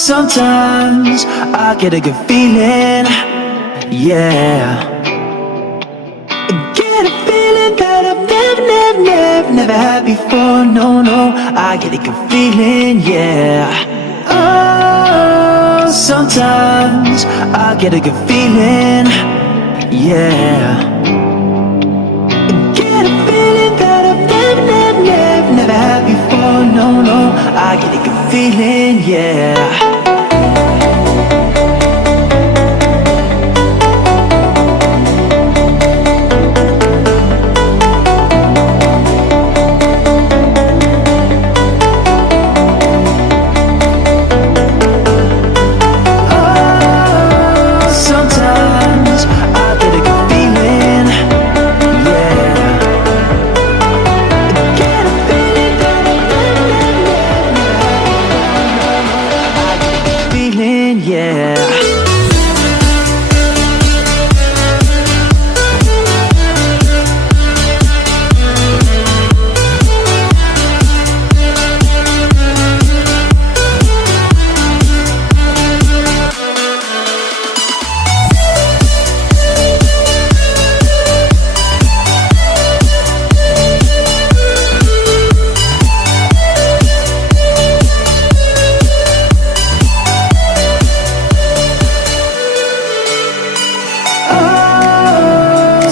Sometimes I get a good feeling, yeah. I get a feeling that I've never had before, no, no. I get a good feeling, yeah. Oh, sometimes I get a good feeling, yeah. I get a feeling that I've never had before, no, no. I get a good feeling, yeah.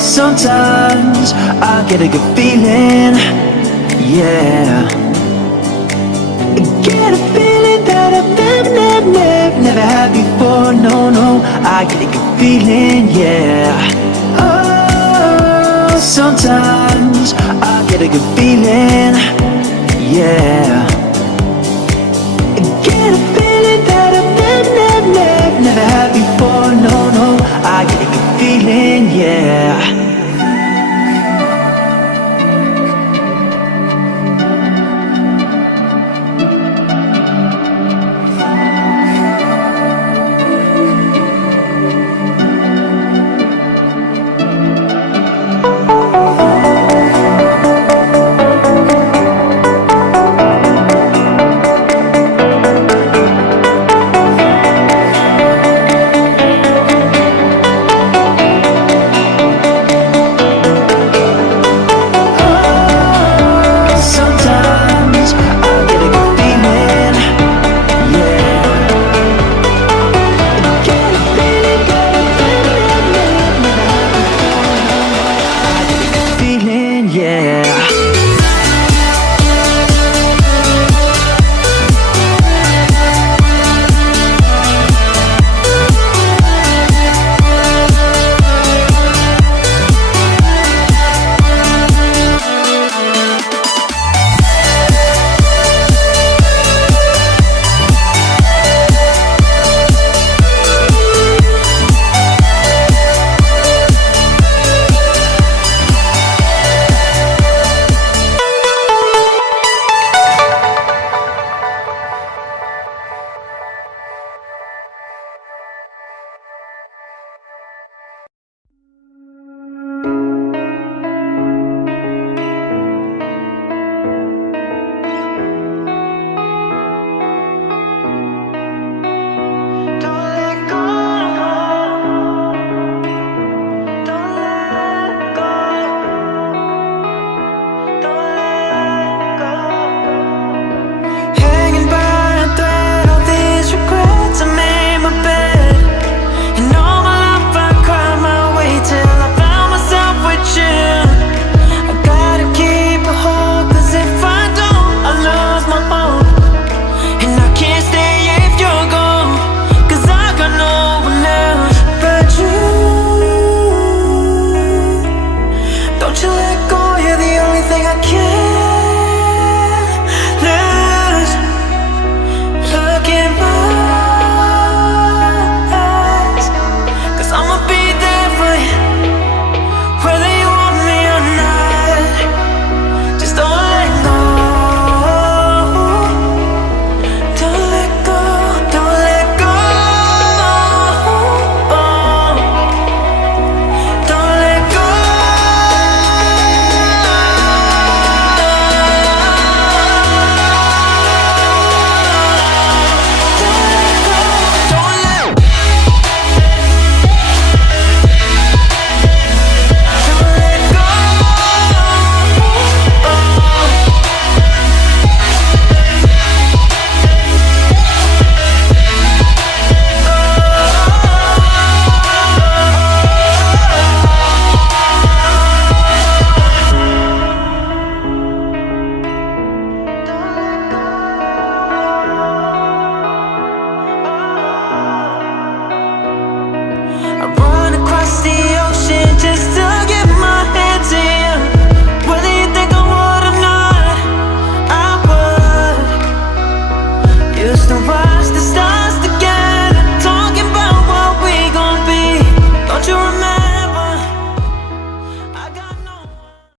Sometimes I get a good feeling, yeah. I get a feeling that I've never had before, no, no. I get a good feeling, yeah. Oh, sometimes I get a good feeling, yeah.